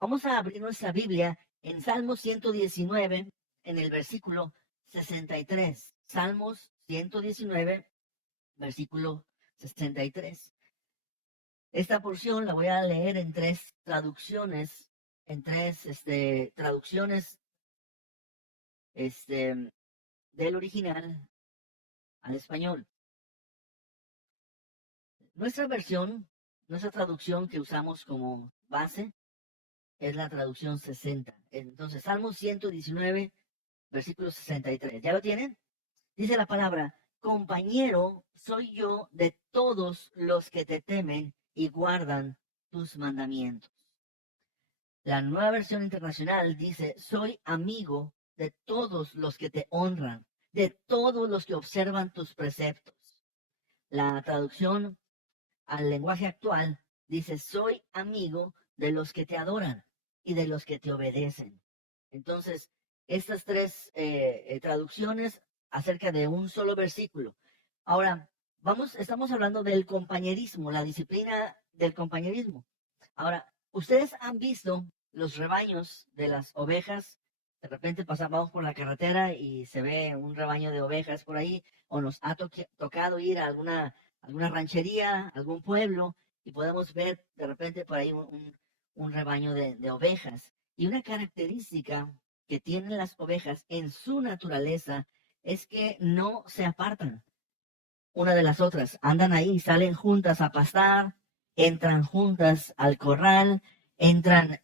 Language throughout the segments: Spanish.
Vamos a abrir nuestra Biblia en Salmos 119, en el versículo 63. Salmos 119, versículo 63. Esta porción la voy a leer en tres traducciones, traducciones del original al español. Nuestra traducción que usamos como base es la traducción 60. Entonces, Salmos 119, versículo 63. ¿Ya lo tienen? Dice la palabra: compañero soy yo de todos los que te temen y guardan tus mandamientos. La Nueva Versión Internacional dice: soy amigo de todos los que te honran, de todos los que observan tus preceptos. La traducción al lenguaje actual dice: soy amigo de los que te adoran y de los que te obedecen. Entonces, estas tres traducciones acerca de un solo versículo. Ahora, estamos hablando del compañerismo, la disciplina del compañerismo. Ahora, ustedes han visto los rebaños de las ovejas. De repente pasamos por la carretera y se ve un rebaño de ovejas por ahí, o nos ha tocado ir a alguna ranchería, algún pueblo, y podemos ver de repente por ahí un rebaño de ovejas. Y una característica que tienen las ovejas en su naturaleza es que no se apartan una de las otras. Andan ahí, salen juntas a pastar, entran juntas al corral, entran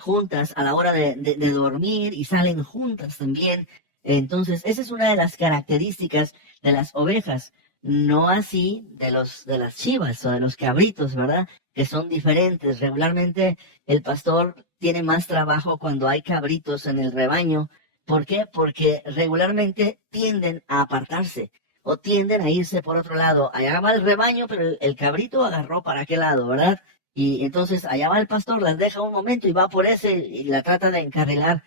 juntas a la hora de dormir y salen juntas también. Entonces, esa es una de las características de las ovejas, no así de las chivas o de los cabritos, ¿verdad? Que son diferentes. Regularmente el pastor tiene más trabajo cuando hay cabritos en el rebaño. ¿Por qué? Porque regularmente tienden a apartarse o tienden a irse por otro lado. Allá va el rebaño, pero el cabrito agarró para aquel lado, ¿verdad? Y entonces allá va el pastor, las deja un momento y va por ese y la trata de encarrilar,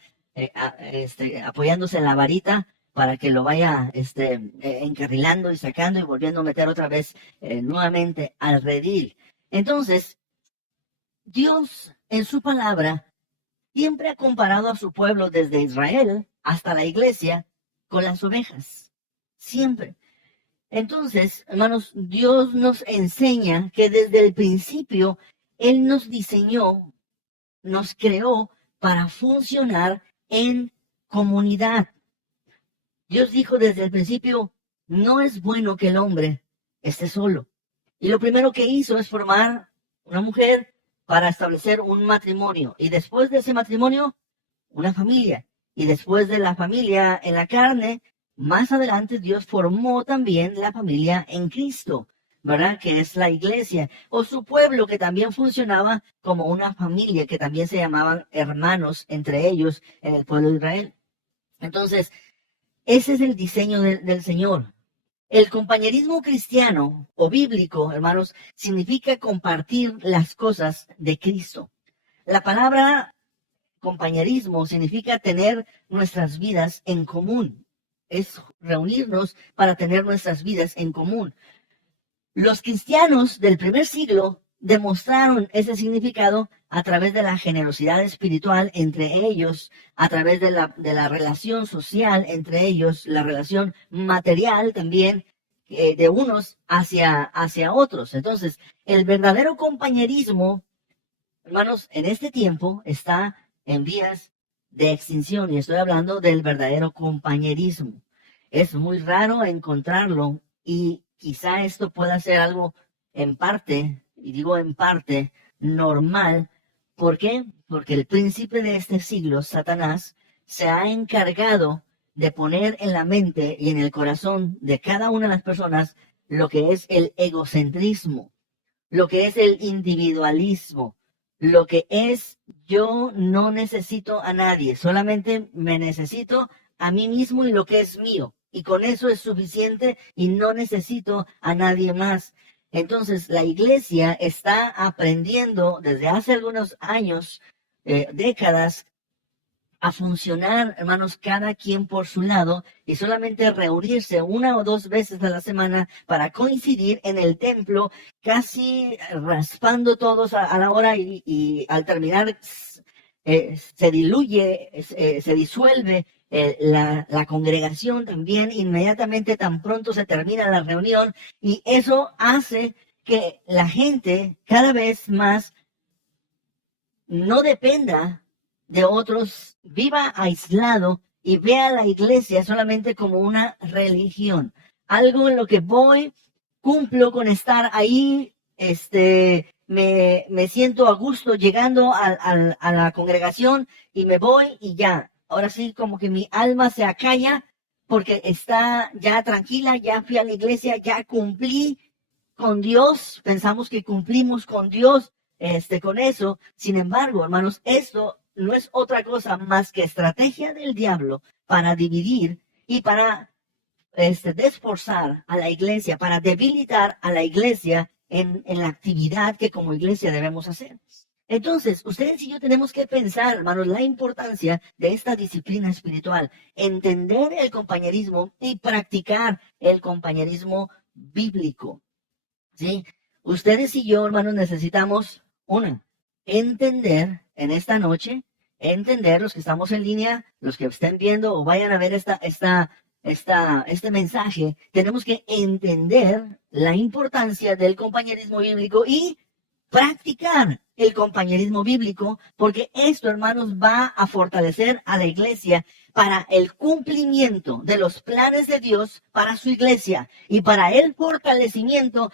apoyándose en la varita para que lo vaya encarrilando y sacando y volviendo a meter otra vez nuevamente al redil. Entonces, Dios en su palabra siempre ha comparado a su pueblo desde Israel hasta la iglesia con las ovejas. Siempre. Entonces, hermanos, Dios nos enseña que desde el principio Él nos diseñó, nos creó para funcionar en comunidad. Dios dijo desde el principio: no es bueno que el hombre esté solo. Y lo primero que hizo es formar una mujer para establecer un matrimonio. Y después de ese matrimonio, una familia. Y después de la familia en la carne, más adelante Dios formó también la familia en Cristo, ¿verdad? Que es la iglesia, o su pueblo, que también funcionaba como una familia, que también se llamaban hermanos entre ellos en el pueblo de Israel. Entonces, ese es el diseño del Señor. El compañerismo cristiano o bíblico, hermanos, significa compartir las cosas de Cristo. La palabra compañerismo significa tener nuestras vidas en común. Es reunirnos para tener nuestras vidas en común. Los cristianos del primer siglo demostraron ese significado a través de la generosidad espiritual entre ellos, a través de la relación social entre ellos, la relación material también, de unos hacia otros. Entonces, el verdadero compañerismo, hermanos, en este tiempo está en vías de extinción, y estoy hablando del verdadero compañerismo. Es muy raro encontrarlo, y quizá esto pueda ser algo en parte, y digo en parte, normal. ¿Por qué? Porque el príncipe de este siglo, Satanás, se ha encargado de poner en la mente y en el corazón de cada una de las personas lo que es el egocentrismo, lo que es el individualismo, lo que es: yo no necesito a nadie, solamente me necesito a mí mismo y lo que es mío. Y con eso es suficiente y no necesito a nadie más. Entonces, la iglesia está aprendiendo desde hace algunos años, décadas, a funcionar, hermanos, cada quien por su lado y solamente reunirse 1 o 2 veces a la semana para coincidir en el templo, casi raspando todos a la hora y al terminar se diluye, se disuelve la congregación también inmediatamente tan pronto se termina la reunión y eso hace que la gente cada vez más no dependa de otros, viva aislado y vea la iglesia solamente como una religión, algo en lo que voy, cumplo con estar ahí, me siento a gusto llegando a la congregación y me voy y ya. Ahora sí, como que mi alma se acalla porque está ya tranquila, ya fui a la iglesia, ya cumplí con Dios, pensamos que cumplimos con Dios, con eso. Sin embargo, hermanos, esto no es otra cosa más que estrategia del diablo para dividir y para desforzar a la iglesia, para debilitar a la iglesia en la actividad que como iglesia debemos hacer. Entonces, ustedes y yo tenemos que pensar, hermanos, la importancia de esta disciplina espiritual, entender el compañerismo y practicar el compañerismo bíblico. ¿Sí? Ustedes y yo, hermanos, necesitamos, entender en esta noche, entender los que estamos en línea, los que estén viendo o vayan a ver este mensaje, tenemos que entender la importancia del compañerismo bíblico y practicar el compañerismo bíblico, porque esto, hermanos, va a fortalecer a la iglesia para el cumplimiento de los planes de Dios para su iglesia y para el fortalecimiento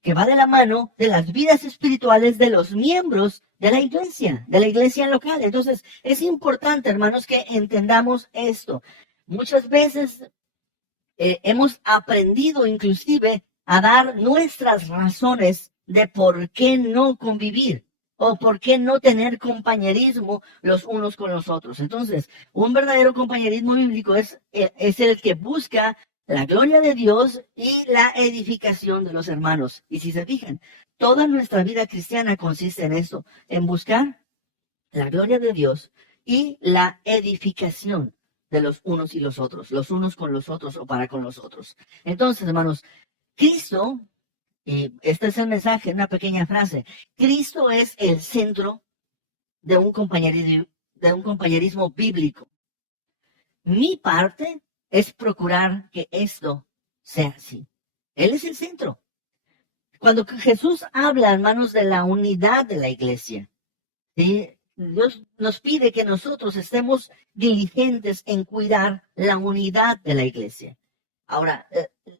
que va de la mano de las vidas espirituales de los miembros de la iglesia local. Entonces, es importante, hermanos, que entendamos esto. Muchas veces hemos aprendido inclusive a dar nuestras razones de por qué no convivir o por qué no tener compañerismo los unos con los otros. Entonces, un verdadero compañerismo bíblico es el que busca la gloria de Dios y la edificación de los hermanos. Y si se fijan, toda nuestra vida cristiana consiste en esto, en buscar la gloria de Dios y la edificación de los unos y los otros, los unos con los otros o para con los otros. Entonces, hermanos, Cristo, y este es el mensaje, una pequeña frase, Cristo es el centro de un compañerismo bíblico. Mi parte es procurar que esto sea así. Él es el centro. Cuando Jesús habla, hermanos, de la unidad de la iglesia, ¿sí? Dios nos pide que nosotros estemos diligentes en cuidar la unidad de la iglesia. Ahora,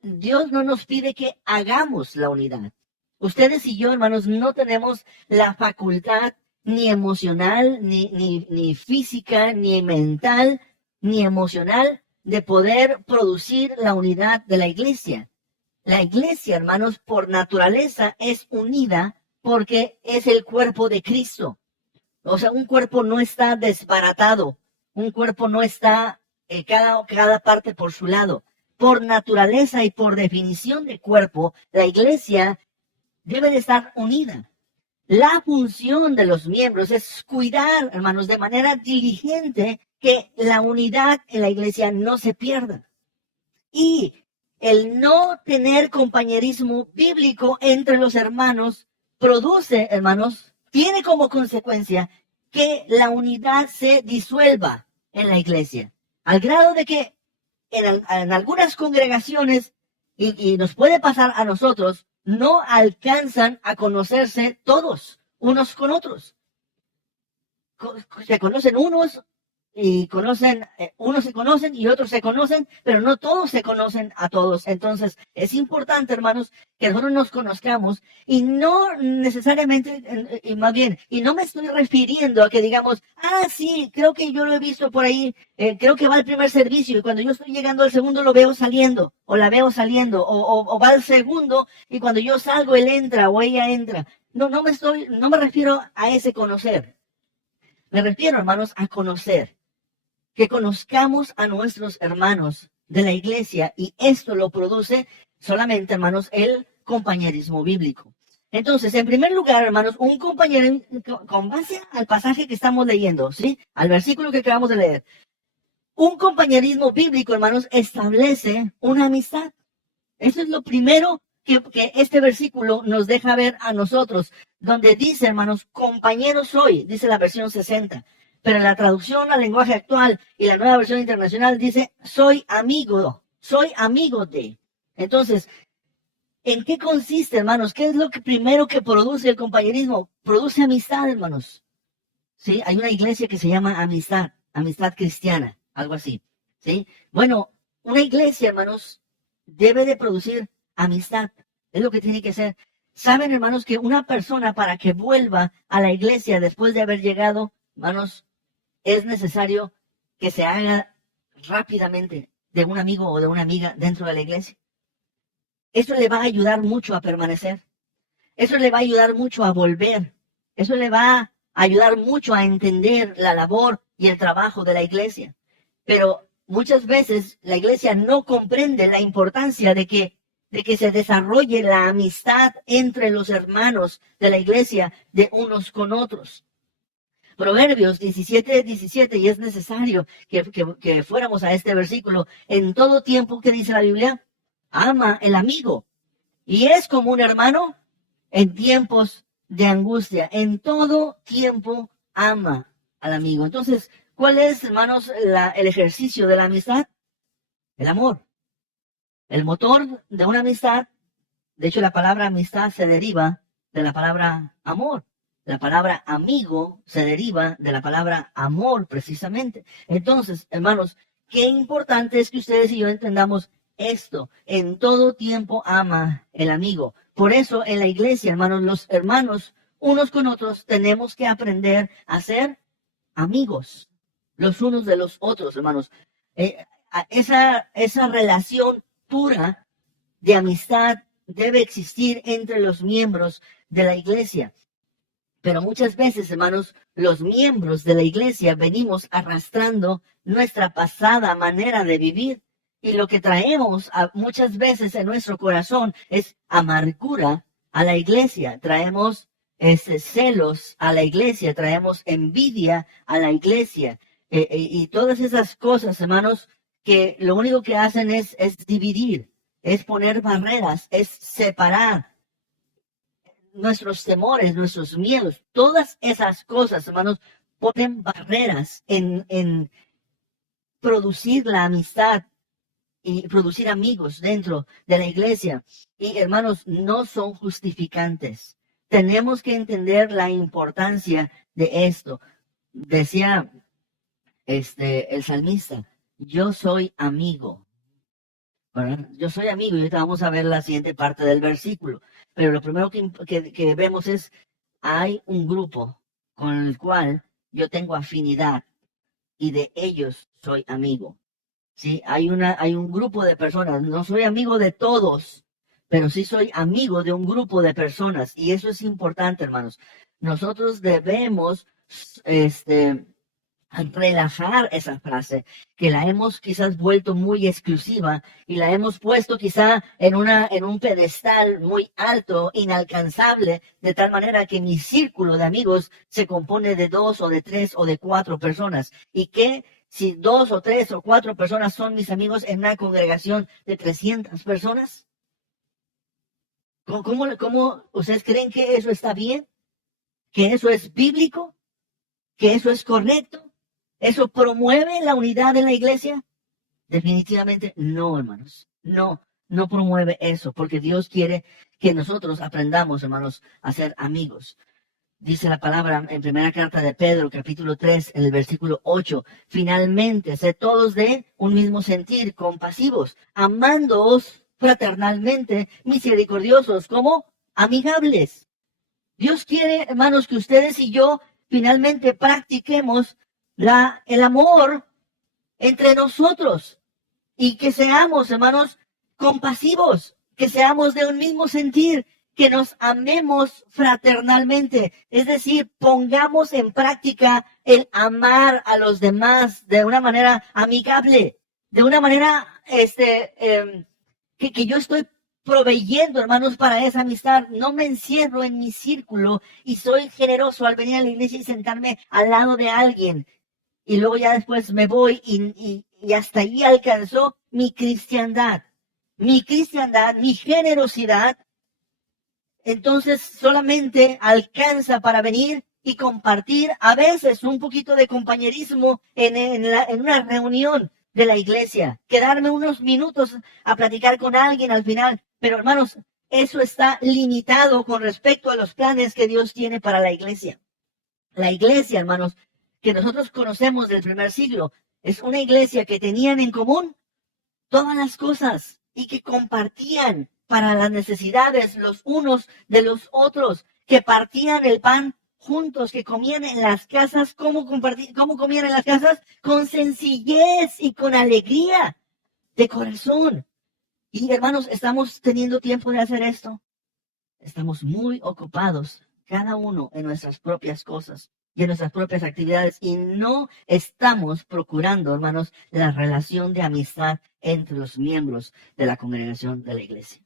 Dios no nos pide que hagamos la unidad. Ustedes y yo, hermanos, no tenemos la facultad ni emocional, ni física, ni mental, ni emocional de poder producir la unidad de la iglesia. La iglesia, hermanos, por naturaleza es unida porque es el cuerpo de Cristo. O sea, un cuerpo no está desbaratado, un cuerpo no está cada parte por su lado. Por naturaleza y por definición de cuerpo, la iglesia debe de estar unida. La función de los miembros es cuidar, hermanos, de manera diligente que la unidad en la iglesia no se pierda. Y el no tener compañerismo bíblico entre los hermanos produce, hermanos, tiene como consecuencia que la unidad se disuelva en la iglesia, al grado de que en algunas congregaciones, y nos puede pasar a nosotros, no alcanzan a conocerse todos, unos con otros. Se conocen unos y unos se conocen y otros se conocen, pero no todos se conocen a todos. Entonces, es importante, hermanos, que nosotros nos conozcamos y no necesariamente, y más bien, y no me estoy refiriendo a que digamos, sí, creo que yo lo he visto por ahí, creo que va al primer servicio y cuando yo estoy llegando al segundo lo veo saliendo, o la veo saliendo, o va al segundo y cuando yo salgo él entra o ella entra. No me refiero a ese conocer. Me refiero, hermanos, a conocer. Que conozcamos a nuestros hermanos de la iglesia y esto lo produce solamente, hermanos, el compañerismo bíblico. Entonces, en primer lugar, hermanos, un compañero, con base al pasaje que estamos leyendo, ¿sí? Al versículo que acabamos de leer, un compañerismo bíblico, hermanos, establece una amistad. Eso es lo primero que este versículo nos deja ver a nosotros, donde dice, hermanos, compañeros soy, dice la versión 60. Pero en la traducción al lenguaje actual y la nueva versión internacional dice, soy amigo de. Entonces, ¿en qué consiste, hermanos? ¿Qué es lo que primero que produce el compañerismo? Produce amistad, hermanos. ¿Sí? Hay una iglesia que se llama amistad cristiana, algo así. ¿Sí? Bueno, una iglesia, hermanos, debe de producir amistad. Es lo que tiene que ser. Saben, hermanos, que una persona para que vuelva a la iglesia después de haber llegado, hermanos, es necesario que se haga rápidamente de un amigo o de una amiga dentro de la iglesia. Eso le va a ayudar mucho a permanecer. Eso le va a ayudar mucho a volver. Eso le va a ayudar mucho a entender la labor y el trabajo de la iglesia. Pero muchas veces la iglesia no comprende la importancia de que se desarrolle la amistad entre los hermanos de la iglesia de unos con otros. Proverbios 17:17, y es necesario que fuéramos a este versículo. En todo tiempo, ¿qué dice la Biblia? Ama el amigo. Y es como un hermano en tiempos de angustia. En todo tiempo ama al amigo. Entonces, ¿cuál es, hermanos, el ejercicio de la amistad? El amor. El motor de una amistad, de hecho, la palabra amistad se deriva de la palabra amor. La palabra amigo se deriva de la palabra amor, precisamente. Entonces, hermanos, qué importante es que ustedes y yo entendamos esto. En todo tiempo ama el amigo. Por eso, en la iglesia, hermanos, los hermanos, unos con otros, tenemos que aprender a ser amigos, los unos de los otros, hermanos. Esa relación pura de amistad debe existir entre los miembros de la iglesia. Pero muchas veces, hermanos, los miembros de la iglesia venimos arrastrando nuestra pasada manera de vivir. Y lo que traemos muchas veces en nuestro corazón es amargura a la iglesia. Traemos celos a la iglesia, traemos envidia a la iglesia. Y todas esas cosas, hermanos, que lo único que hacen es dividir, es poner barreras, es separar nuestros temores, nuestros miedos. Todas esas cosas, hermanos, ponen barreras en producir la amistad y producir amigos dentro de la iglesia. Y hermanos, no son justificantes. Tenemos que entender la importancia de esto. Decía el salmista, yo soy amigo. ¿Verdad? Yo soy amigo y ahorita vamos a ver la siguiente parte del versículo. Pero lo primero que vemos es, hay un grupo con el cual yo tengo afinidad y de ellos soy amigo. ¿Sí? Hay un grupo de personas, no soy amigo de todos, pero sí soy amigo de un grupo de personas. Y eso es importante, hermanos. Nosotros debemos, relajar esa frase, que la hemos quizás vuelto muy exclusiva y la hemos puesto quizá en un pedestal muy alto, inalcanzable, de tal manera que mi círculo de amigos se compone de 2 o de 3 o de 4 personas. ¿Y qué si 2 o 3 o 4 personas son mis amigos en una congregación de 300 personas? ¿Cómo ustedes creen que eso está bien? ¿Que eso es bíblico? ¿Que eso es correcto? ¿Eso promueve la unidad en la iglesia? Definitivamente no, hermanos. No promueve eso, porque Dios quiere que nosotros aprendamos, hermanos, a ser amigos. Dice la palabra en primera carta de Pedro, capítulo 3, en el versículo 8. Finalmente, sed todos de un mismo sentir, compasivos, amándoos fraternalmente, misericordiosos, como amigables. Dios quiere, hermanos, que ustedes y yo finalmente practiquemos el amor entre nosotros y que seamos, hermanos, compasivos, que seamos de un mismo sentir, que nos amemos fraternalmente, es decir, pongamos en práctica el amar a los demás de una manera amigable, de una manera que yo estoy proveyendo, hermanos, para esa amistad. No me encierro en mi círculo y soy generoso al venir a la iglesia y sentarme al lado de alguien. Y luego ya después me voy y hasta ahí alcanzó mi cristiandad. Mi cristiandad, mi generosidad, entonces solamente alcanza para venir y compartir a veces un poquito de compañerismo en una reunión de la iglesia, quedarme unos minutos a platicar con alguien al final. Pero hermanos, eso está limitado con respecto a los planes que Dios tiene para la iglesia. La iglesia, hermanos, que nosotros conocemos del primer siglo, es una iglesia que tenían en común todas las cosas y que compartían para las necesidades los unos de los otros, que partían el pan juntos, que comían en las casas. ¿Cómo comían en las casas? Con sencillez y con alegría de corazón. Y hermanos, ¿estamos teniendo tiempo de hacer esto? Estamos muy ocupados, cada uno en nuestras propias cosas y en nuestras propias actividades, y no estamos procurando, hermanos, la relación de amistad entre los miembros de la congregación de la iglesia.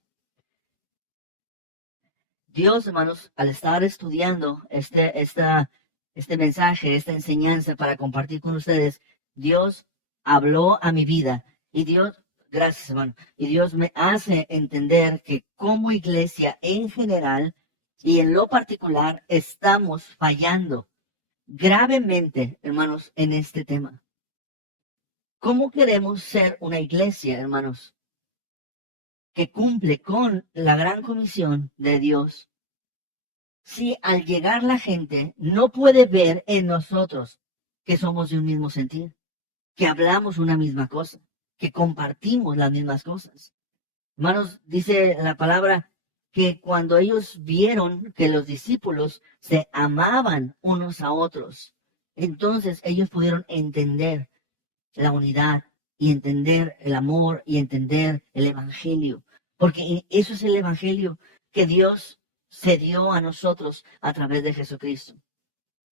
Dios, hermanos, al estar estudiando este mensaje, esta enseñanza para compartir con ustedes, Dios habló a mi vida y Dios, gracias, hermano, y Dios me hace entender que como iglesia en general y en lo particular estamos fallando gravemente, hermanos, en este tema. ¿Cómo queremos ser una iglesia, hermanos, que cumple con la gran comisión de Dios, si al llegar la gente no puede ver en nosotros que somos de un mismo sentir, que hablamos una misma cosa, que compartimos las mismas cosas? Hermanos, dice la palabra que cuando ellos vieron que los discípulos se amaban unos a otros, entonces ellos pudieron entender la unidad y entender el amor y entender el evangelio. Porque eso es el evangelio que Dios se dio a nosotros a través de Jesucristo.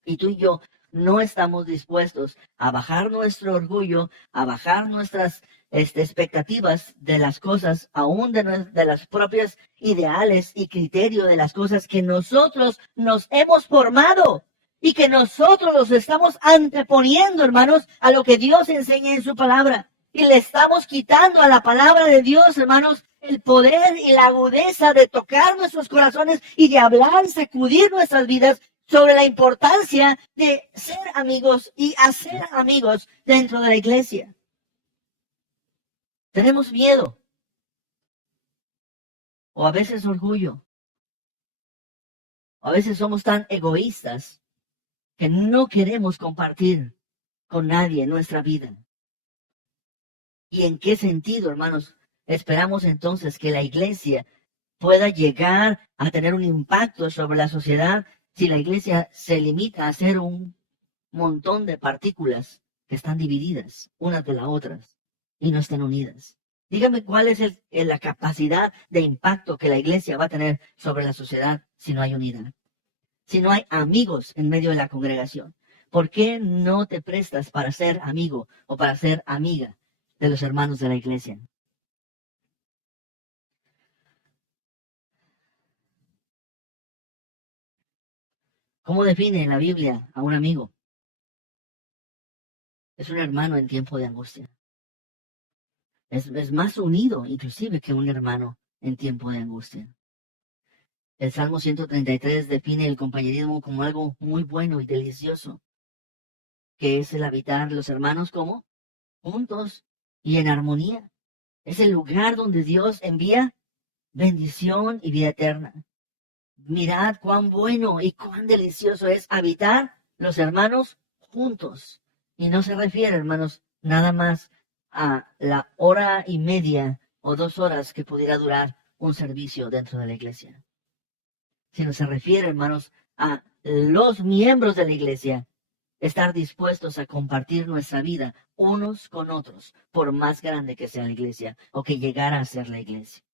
Y tú y yo no estamos dispuestos a bajar nuestro orgullo, a bajar nuestras expectativas de las cosas, aún de las propias ideales y criterios de las cosas que nosotros nos hemos formado y que nosotros los estamos anteponiendo, hermanos, a lo que Dios enseña en su palabra. Y le estamos quitando a la palabra de Dios, hermanos, el poder y la agudeza de tocar nuestros corazones y de hablar, sacudir nuestras vidas sobre la importancia de ser amigos y hacer amigos dentro de la iglesia. Tenemos miedo, o a veces orgullo, o a veces somos tan egoístas que no queremos compartir con nadie nuestra vida. ¿Y en qué sentido, hermanos, esperamos entonces que la iglesia pueda llegar a tener un impacto sobre la sociedad si la iglesia se limita a ser un montón de partículas que están divididas unas de las otras y no están unidas? Dígame cuál es la capacidad de impacto que la iglesia va a tener sobre la sociedad si no hay unidad, si no hay amigos en medio de la congregación. ¿Por qué no te prestas para ser amigo o para ser amiga de los hermanos de la iglesia? ¿Cómo define la Biblia a un amigo? Es un hermano en tiempo de angustia. Es más unido inclusive que un hermano en tiempo de angustia. El Salmo 133 define el compañerismo como algo muy bueno y delicioso, que es el habitar los hermanos como juntos y en armonía. Es el lugar donde Dios envía bendición y vida eterna. Mirad cuán bueno y cuán delicioso es habitar los hermanos juntos. Y no se refiere, hermanos, nada más a la hora y media o 2 horas que pudiera durar un servicio dentro de la iglesia, sino se refiere, hermanos, a los miembros de la iglesia estar dispuestos a compartir nuestra vida unos con otros, por más grande que sea la iglesia o que llegara a ser la iglesia.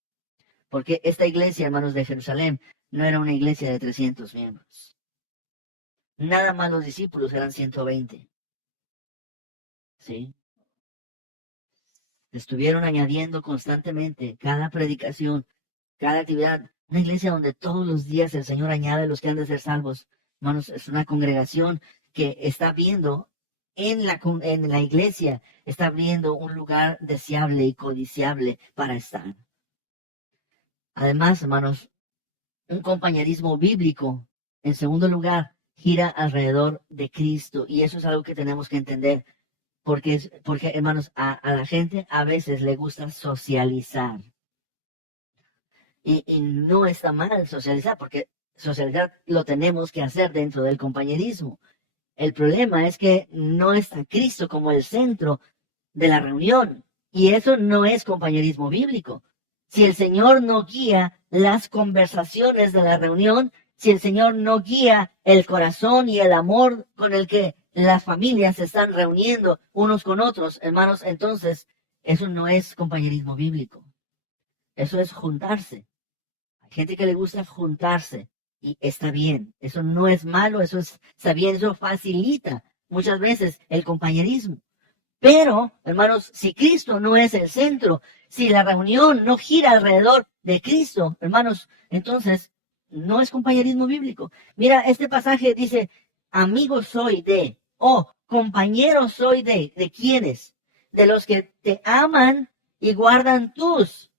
Porque esta iglesia, hermanos, de Jerusalén, no era una iglesia de 300 miembros. Nada más los discípulos eran 120. ¿Sí? Estuvieron añadiendo constantemente cada predicación cada actividad, una iglesia donde todos los días el Señor añade los que han de ser salvos. Hermanos, es una congregación que está viendo en la iglesia, está viendo un lugar deseable y codiciable para estar. Además, hermanos, un compañerismo bíblico, en segundo lugar, gira alrededor de Cristo. Y eso es algo que tenemos que entender. Porque hermanos, a la gente a veces le gusta socializar. Y no está mal socializar, porque socializar lo tenemos que hacer dentro del compañerismo. El problema es que no está Cristo como el centro de la reunión. Y eso no es compañerismo bíblico. Si el Señor no guía las conversaciones de la reunión, si el Señor no guía el corazón y el amor con el que las familias se están reuniendo unos con otros, hermanos, entonces eso no es compañerismo bíblico. Eso es juntarse. Hay gente que le gusta juntarse y está bien. Eso no es malo, está bien, eso facilita muchas veces el compañerismo. Pero, hermanos, si Cristo no es el centro, si la reunión no gira alrededor de Cristo, hermanos, entonces no es compañerismo bíblico. Mira, este pasaje dice, amigo soy de, o compañero soy ¿de quiénes? De los que te aman y guardan tus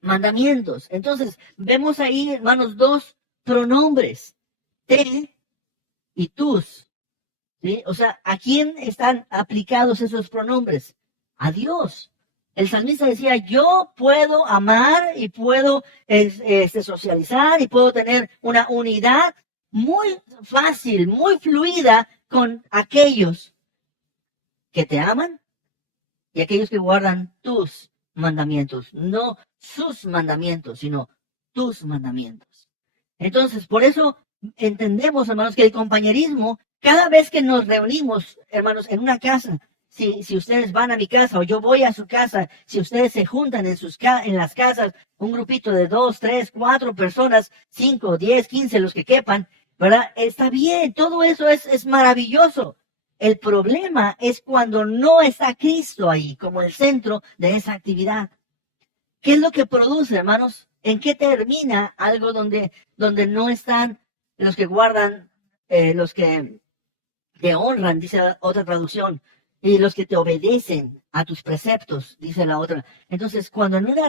mandamientos. Entonces, vemos ahí, hermanos, dos pronombres, te y tus. ¿Sí? O sea, ¿a quién están aplicados esos pronombres? A Dios. El salmista decía, yo puedo amar y puedo socializar y puedo tener una unidad muy fácil, muy fluida con aquellos que te aman y aquellos que guardan tus mandamientos. No sus mandamientos, sino tus mandamientos. Entonces, por eso entendemos, hermanos, que el compañerismo, cada vez que nos reunimos, hermanos, en una casa, si ustedes van a mi casa o yo voy a su casa, si ustedes se juntan en las casas, un grupito de 2, 3, 4 personas, 5, 10, 15, los que quepan, ¿verdad? Está bien, todo eso es maravilloso. El problema es cuando no está Cristo ahí como el centro de esa actividad. ¿Qué es lo que produce, hermanos? ¿En qué termina algo donde no están los que guardan, los que te honran, dice otra traducción, y los que te obedecen a tus preceptos, dice la otra? Entonces, cuando en una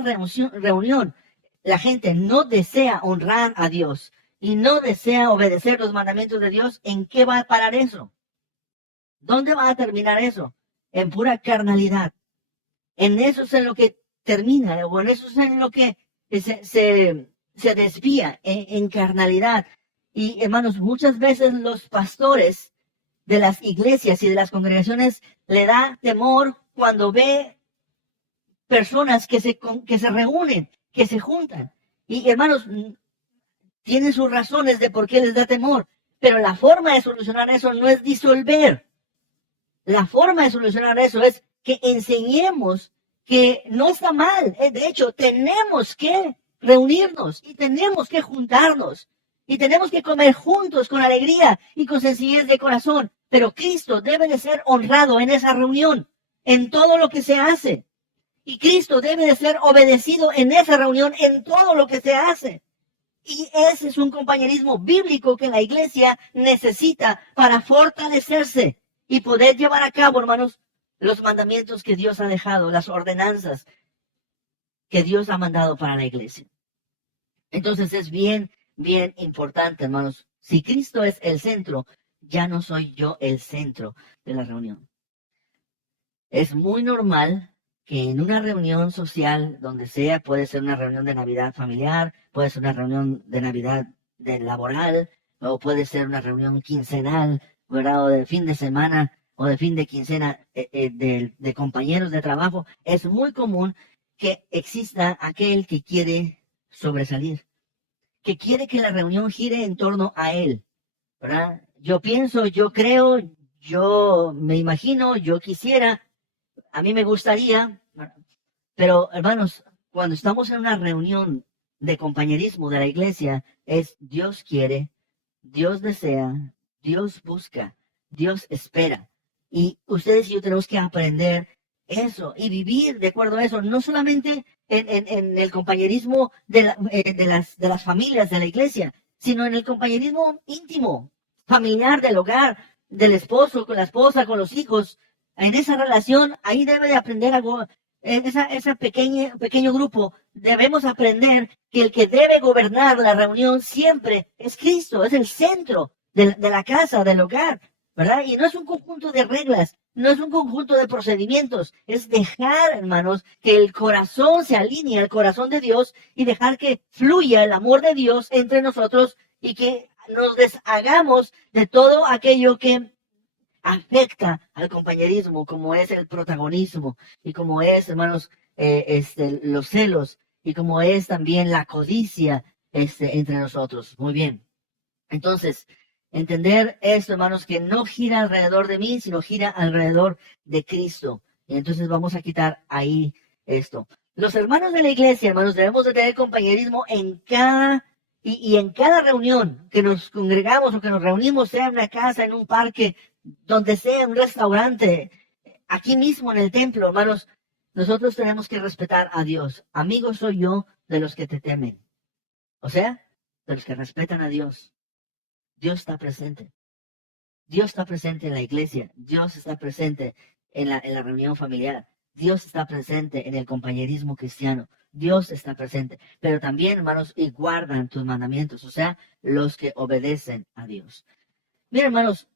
reunión la gente no desea honrar a Dios y no desea obedecer los mandamientos de Dios, ¿en qué va a parar eso? ¿Dónde va a terminar eso? En pura carnalidad. En eso es en lo que termina, o en eso es en lo que se desvía, en carnalidad. Y hermanos, muchas veces los pastores de las iglesias y de las congregaciones le da temor cuando ve personas que se reúnen, que se juntan. Y hermanos, tienen sus razones de por qué les da temor, pero la forma de solucionar eso no es disolver. La forma de solucionar eso es que enseñemos que no está mal. De hecho, tenemos que reunirnos y tenemos que juntarnos y tenemos que comer juntos con alegría y con sencillez de corazón. Pero Cristo debe de ser honrado en esa reunión, en todo lo que se hace. Y Cristo debe de ser obedecido en esa reunión, en todo lo que se hace. Y ese es un compañerismo bíblico que la iglesia necesita para fortalecerse y poder llevar a cabo, hermanos, los mandamientos que Dios ha dejado, las ordenanzas que Dios ha mandado para la iglesia. Entonces es bien importante, hermanos. Si Cristo es el centro, ya no soy yo el centro de la reunión. Es muy normal que en una reunión social, donde sea, puede ser una reunión de Navidad familiar, puede ser una reunión de Navidad laboral, o puede ser una reunión quincenal, ¿verdad? O de fin de semana, o de fin de quincena de compañeros de trabajo. Es muy común que exista aquel que quiere sobresalir, que quiere que la reunión gire en torno a él, ¿verdad? Yo pienso, yo creo, yo me imagino, yo quisiera, a mí me gustaría, pero hermanos, cuando estamos en una reunión de compañerismo de la iglesia, es Dios quiere, Dios desea, Dios busca, Dios espera. Y ustedes y yo tenemos que aprender eso y vivir de acuerdo a eso, no solamente en el compañerismo de las familias de la iglesia, sino en el compañerismo íntimo, familiar del hogar, del esposo, con la esposa, con los hijos. En esa relación, ahí debe de aprender algo. En ese pequeño grupo, debemos aprender que el que debe gobernar la reunión siempre es Cristo, es el centro de la casa, del hogar, ¿verdad? Y no es un conjunto de reglas, no es un conjunto de procedimientos, es dejar, hermanos, que el corazón se alinee al corazón de Dios y dejar que fluya el amor de Dios entre nosotros y que nos deshagamos de todo aquello que afecta al compañerismo, como es el protagonismo y como es, hermanos, los celos y como es también la codicia entre nosotros. Muy bien. Entonces, entender esto, hermanos, que no gira alrededor de mí, sino gira alrededor de Cristo. Y entonces vamos a quitar ahí esto. Los hermanos de la iglesia, hermanos, debemos de tener compañerismo en cada y en cada reunión que nos congregamos o que nos reunimos, sea en una casa, en un parque, donde sea, en un restaurante, aquí mismo en el templo, hermanos, nosotros tenemos que respetar a Dios. Amigo soy yo de los que te temen. O sea, de los que respetan a Dios. Dios está presente. Dios está presente en la iglesia. Dios está presente en la reunión familiar. Dios está presente en el compañerismo cristiano. Dios está presente. Pero también, hermanos, y guardan tus mandamientos. O sea, los que obedecen a Dios. Miren, hermanos,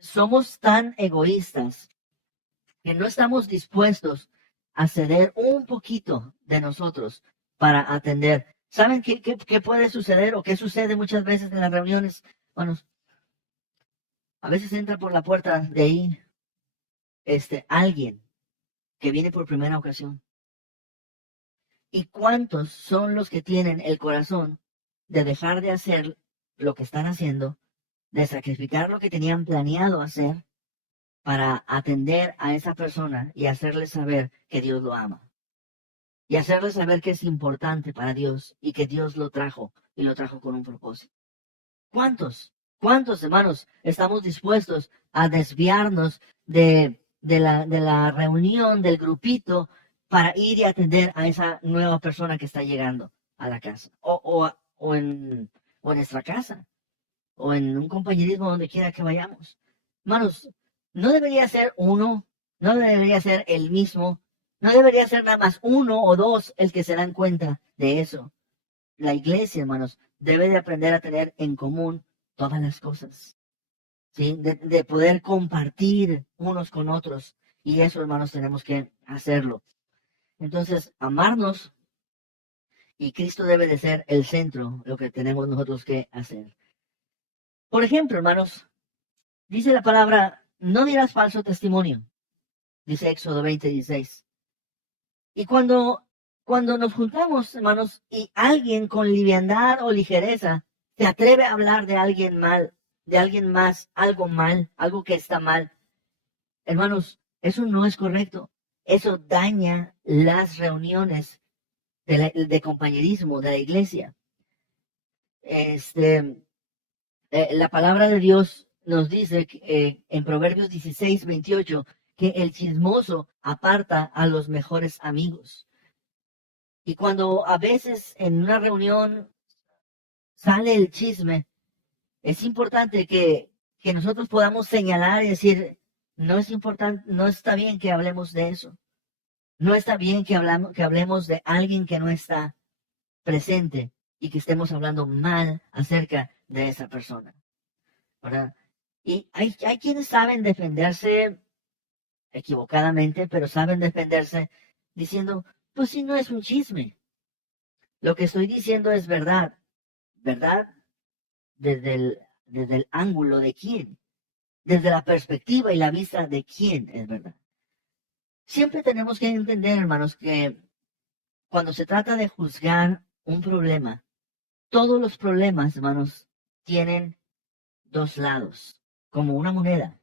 somos tan egoístas que no estamos dispuestos a ceder un poquito de nosotros para atender. ¿Saben qué puede suceder o qué sucede muchas veces en las reuniones? Bueno, a veces entra por la puerta de ahí alguien que viene por primera ocasión. ¿Y cuántos son los que tienen el corazón de dejar de hacer lo que están haciendo, de sacrificar lo que tenían planeado hacer para atender a esa persona y hacerle saber que Dios lo ama? Y hacerle saber que es importante para Dios y que Dios lo trajo y lo trajo con un propósito. ¿Cuántos? ¿Cuántos, hermanos, estamos dispuestos a desviarnos de la reunión, del grupito, para ir y atender a esa nueva persona que está llegando a la casa? O en nuestra casa, o en un compañerismo donde quiera que vayamos. Hermanos, no debería ser uno, no debería ser el mismo, no debería ser nada más uno o dos el que se dan cuenta de eso. La iglesia, hermanos, debe de aprender a tener en común todas las cosas, ¿sí? De poder compartir unos con otros. Y eso, hermanos, tenemos que hacerlo. Entonces, amarnos y Cristo debe de ser el centro, lo que tenemos nosotros que hacer. Por ejemplo, hermanos, dice la palabra, no dirás falso testimonio, dice Éxodo 20:16. Y cuando nos juntamos, hermanos, y alguien con liviandad o ligereza se atreve a hablar de alguien mal, de alguien más, algo mal, algo que está mal, hermanos, eso no es correcto. Eso daña las reuniones de compañerismo de la iglesia. La palabra de Dios nos dice en Proverbios 16:28 que el chismoso aparta a los mejores amigos. Y cuando a veces en una reunión sale el chisme, es importante que nosotros podamos señalar y decir, no es importante, no está bien que hablemos de eso. No está bien que hablemos de alguien que no está presente y que estemos hablando mal acerca de esa persona, ¿verdad? Y hay quienes saben defenderse equivocadamente, pero saben defenderse diciendo, pues si no es un chisme. Lo que estoy diciendo es verdad. ¿Verdad? Desde el ángulo de quién. Desde la perspectiva y la vista de quién es verdad. Siempre tenemos que entender, hermanos, que cuando se trata de juzgar un problema, todos los problemas, hermanos, tienen dos lados, como una moneda.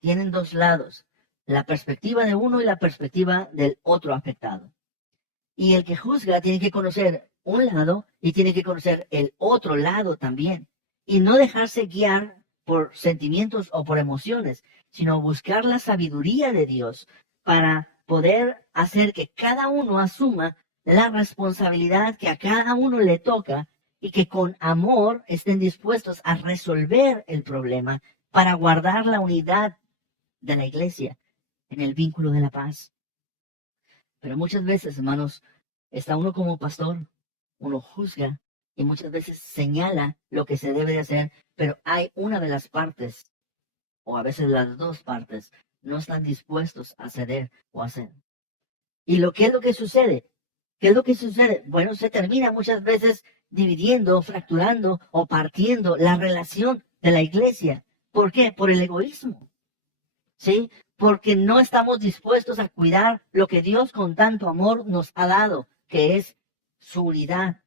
Tienen dos lados, la perspectiva de uno y la perspectiva del otro afectado. Y el que juzga tiene que conocer un lado y tiene que conocer el otro lado también. Y no dejarse guiar por sentimientos o por emociones, sino buscar la sabiduría de Dios para poder hacer que cada uno asuma la responsabilidad que a cada uno le toca y que con amor estén dispuestos a resolver el problema para guardar la unidad de la iglesia en el vínculo de la paz. Pero muchas veces, hermanos, está uno como pastor, uno juzga y muchas veces señala lo que se debe de hacer, pero hay una de las partes, o a veces las dos partes, no están dispuestos a ceder o a hacer. ¿Y qué es lo que sucede? ¿Qué es lo que sucede? Bueno, se termina muchas veces dividiendo, fracturando o partiendo la relación de la iglesia. ¿Por qué? Por el egoísmo. ¿Sí? Porque no estamos dispuestos a cuidar lo que Dios con tanto amor nos ha dado, que es su unidad,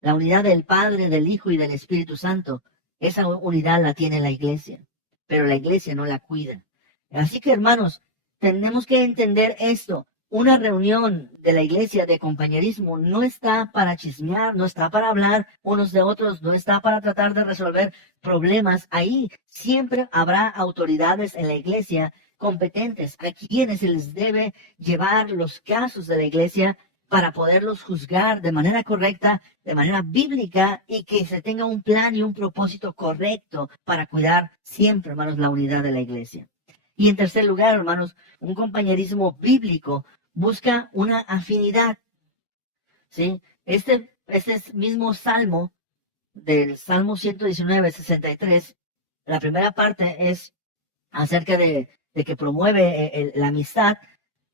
la unidad del Padre, del Hijo y del Espíritu Santo. Esa unidad la tiene la iglesia, pero la iglesia no la cuida. Así que, hermanos, tenemos que entender esto. Una reunión de la iglesia de compañerismo no está para chismear, no está para hablar unos de otros, no está para tratar de resolver problemas. Ahí siempre habrá autoridades en la iglesia competentes a quienes se les debe llevar los casos de la iglesia para poderlos juzgar de manera correcta, de manera bíblica y que se tenga un plan y un propósito correcto para cuidar siempre, hermanos, la unidad de la iglesia. Y en tercer lugar, hermanos, un compañerismo bíblico busca una afinidad. ¿Sí? Este mismo salmo, del Salmo 119, 63, la primera parte es acerca de que promueve la amistad.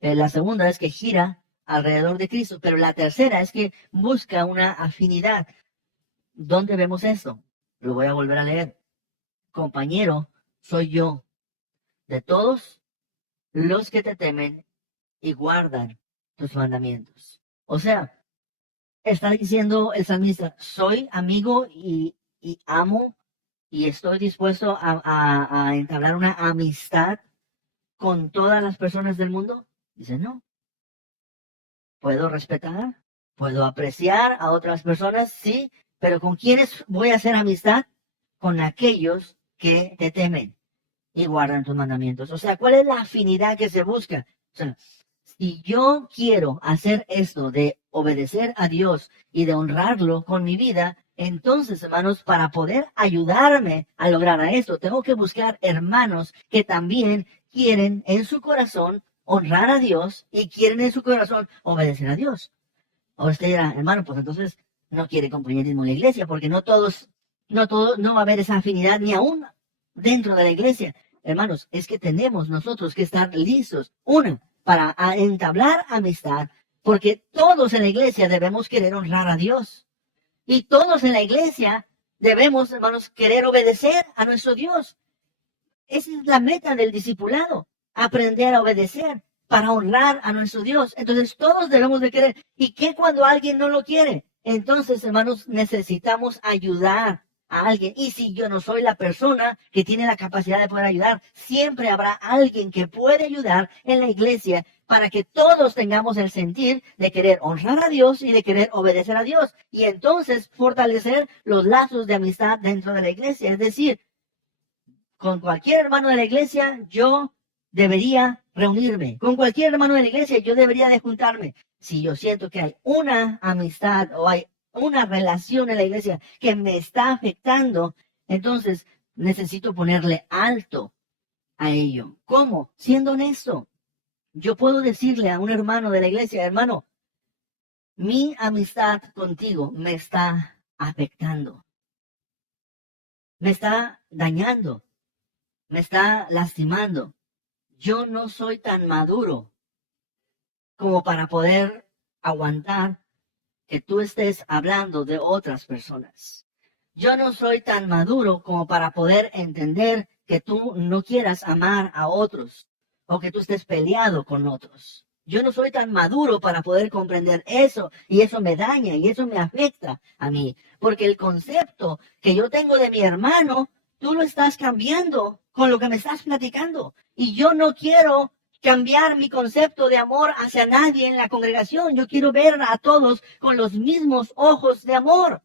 La segunda es que gira alrededor de Cristo, pero la tercera es que busca una afinidad. ¿Dónde vemos esto? Lo voy a volver a leer. Compañero, soy yo de todos los que te temen y guardan tus mandamientos. O sea, está diciendo el salmista, soy amigo y amo y estoy dispuesto a entablar una amistad con todas las personas del mundo. Dice, no. Puedo respetar, puedo apreciar a otras personas, sí, pero ¿con quiénes voy a hacer amistad? Con aquellos que te temen y guardan tus mandamientos. O sea, ¿cuál es la afinidad que se busca? O sea, si yo quiero hacer esto de obedecer a Dios y de honrarlo con mi vida, entonces, hermanos, para poder ayudarme a lograr esto, tengo que buscar hermanos que también quieren en su corazón honrar a Dios y quieren en su corazón obedecer a Dios. O usted dirá, hermano, pues entonces no quiere compañerismo en la iglesia, porque no va a haber esa afinidad ni aún dentro de la iglesia. Hermanos, es que tenemos nosotros que estar listos, para entablar amistad, porque todos en la iglesia debemos querer honrar a Dios. Y todos en la iglesia debemos, hermanos, querer obedecer a nuestro Dios. Esa es la meta del discipulado, aprender a obedecer para honrar a nuestro Dios. Entonces todos debemos de querer. ¿Y qué cuando alguien no lo quiere? Entonces, hermanos, necesitamos ayudar a alguien. Y si yo no soy la persona que tiene la capacidad de poder ayudar, siempre habrá alguien que puede ayudar en la iglesia para que todos tengamos el sentir de querer honrar a Dios y de querer obedecer a Dios. Y entonces fortalecer los lazos de amistad dentro de la iglesia. Es decir, con cualquier hermano de la iglesia yo debería reunirme. Con cualquier hermano de la iglesia yo debería de juntarme. Si yo siento que hay una amistad o hay una relación en la iglesia que me está afectando, entonces necesito ponerle alto a ello. ¿Cómo? Siendo honesto. Yo puedo decirle a un hermano de la iglesia, hermano, mi amistad contigo me está afectando. Me está dañando. Me está lastimando. Yo no soy tan maduro como para poder aguantar que tú estés hablando de otras personas. Yo no soy tan maduro como para poder entender que tú no quieras amar a otros o que tú estés peleado con otros. Yo no soy tan maduro para poder comprender eso y eso me daña y eso me afecta a mí. Porque el concepto que yo tengo de mi hermano, tú lo estás cambiando con lo que me estás platicando. Y yo no quiero cambiar mi concepto de amor hacia nadie en la congregación. Yo quiero ver a todos con los mismos ojos de amor.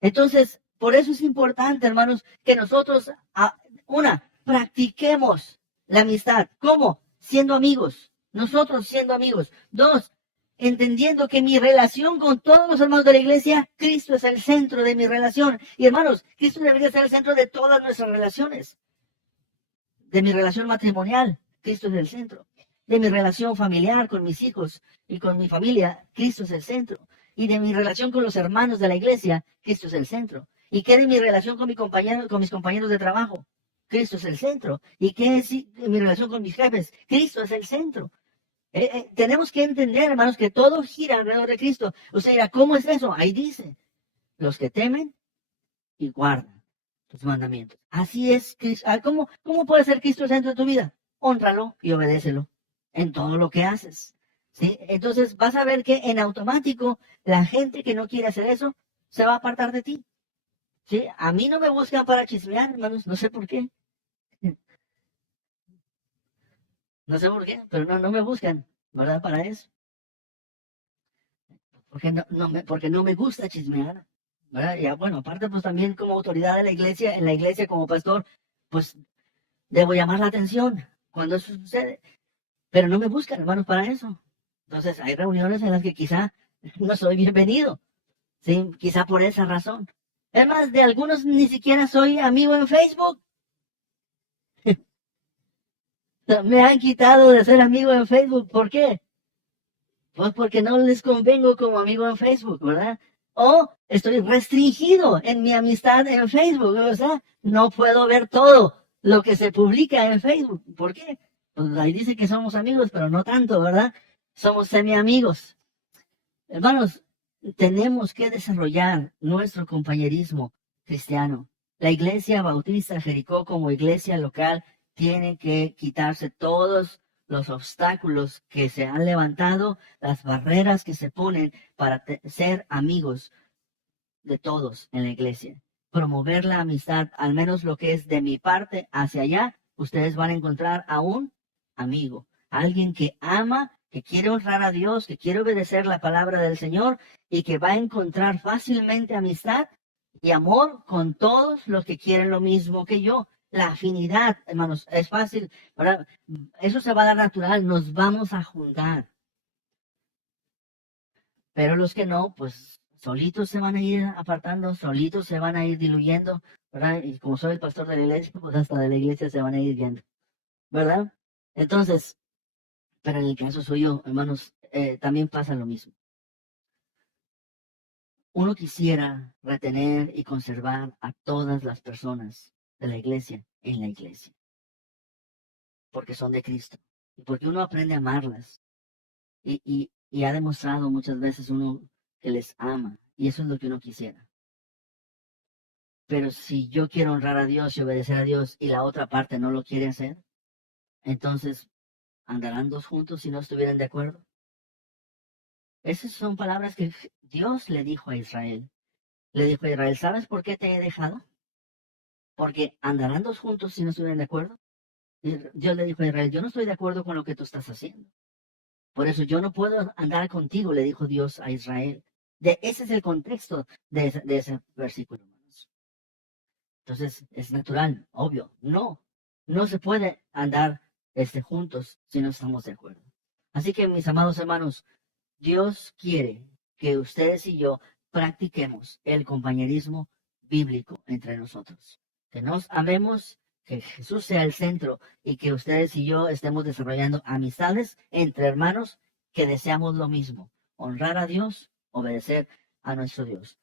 Entonces, por eso es importante, hermanos, que nosotros, practiquemos la amistad. ¿Cómo? Siendo amigos. Nosotros siendo amigos. 2, entendiendo que mi relación con todos los hermanos de la iglesia, Cristo es el centro de mi relación. Y hermanos, Cristo debería ser el centro de todas nuestras relaciones. De mi relación matrimonial, Cristo es el centro. De mi relación familiar con mis hijos y con mi familia, Cristo es el centro. Y de mi relación con los hermanos de la iglesia, Cristo es el centro. ¿Y qué de mi relación con mis compañeros de trabajo? Cristo es el centro. ¿Y qué es de mi relación con mis jefes? Cristo es el centro. Tenemos que entender, hermanos, que todo gira alrededor de Cristo. Usted dirá, ¿cómo es eso? Ahí dice, los que temen y guardan tus mandamientos. Así es, ¿cómo puede ser Cristo el centro de tu vida? Hónralo y obedécelo en todo lo que haces. ¿Sí? Entonces vas a ver que en automático la gente que no quiere hacer eso se va a apartar de ti. ¿Sí? A mí no me buscan para chismear, hermanos, no sé por qué. No sé por qué, pero no me buscan, ¿verdad? Para eso. Porque no me gusta chismear, ¿verdad? Y bueno, aparte pues también como autoridad de la iglesia, en la iglesia como pastor, pues debo llamar la atención cuando eso sucede. Pero no me buscan, hermanos, para eso. Entonces hay reuniones en las que quizá no soy bienvenido, ¿sí? Quizá por esa razón. Es más, de algunos ni siquiera soy amigo en Facebook. Me han quitado de ser amigo en Facebook. ¿Por qué? Pues porque no les convengo como amigo en Facebook, ¿verdad? O estoy restringido en mi amistad en Facebook, o sea, no puedo ver todo lo que se publica en Facebook. ¿Por qué? Pues ahí dice que somos amigos, pero no tanto, ¿verdad? Somos semi-amigos. Hermanos, tenemos que desarrollar nuestro compañerismo cristiano. La iglesia bautista Jericó como iglesia local tiene que quitarse todos los obstáculos que se han levantado, las barreras que se ponen para ser amigos de todos en la iglesia. Promover la amistad, al menos lo que es de mi parte hacia allá, ustedes van a encontrar a un amigo, alguien que ama, que quiere honrar a Dios, que quiere obedecer la palabra del Señor y que va a encontrar fácilmente amistad y amor con todos los que quieren lo mismo que yo. La afinidad, hermanos, es fácil, ¿verdad? Eso se va a dar natural, nos vamos a juntar. Pero los que no, pues solitos se van a ir apartando, solitos se van a ir diluyendo, ¿verdad? Y como soy el pastor de la iglesia, pues hasta de la iglesia se van a ir yendo, ¿verdad? Entonces, pero en el caso suyo, hermanos, también pasa lo mismo. Uno quisiera retener y conservar a todas las personas de la iglesia en la iglesia, porque son de Cristo, y porque uno aprende a amarlas, y ha demostrado muchas veces uno que les ama, y eso es lo que uno quisiera. Pero si yo quiero honrar a Dios y obedecer a Dios y la otra parte no lo quiere hacer, entonces andarán dos juntos si no estuvieran de acuerdo. Esas son palabras que Dios le dijo a Israel. Le dijo a Israel, ¿sabes por qué te he dejado? Porque andarán dos juntos si no estuvieran de acuerdo. Y Dios le dijo a Israel, yo no estoy de acuerdo con lo que tú estás haciendo. Por eso yo no puedo andar contigo, le dijo Dios a Israel. Ese es el contexto de ese versículo. Entonces es natural, obvio. No se puede andar juntos si no estamos de acuerdo. Así que mis amados hermanos, Dios quiere que ustedes y yo practiquemos el compañerismo bíblico entre nosotros. Que nos amemos, que Jesús sea el centro y que ustedes y yo estemos desarrollando amistades entre hermanos que deseamos lo mismo, honrar a Dios, obedecer a nuestro Dios.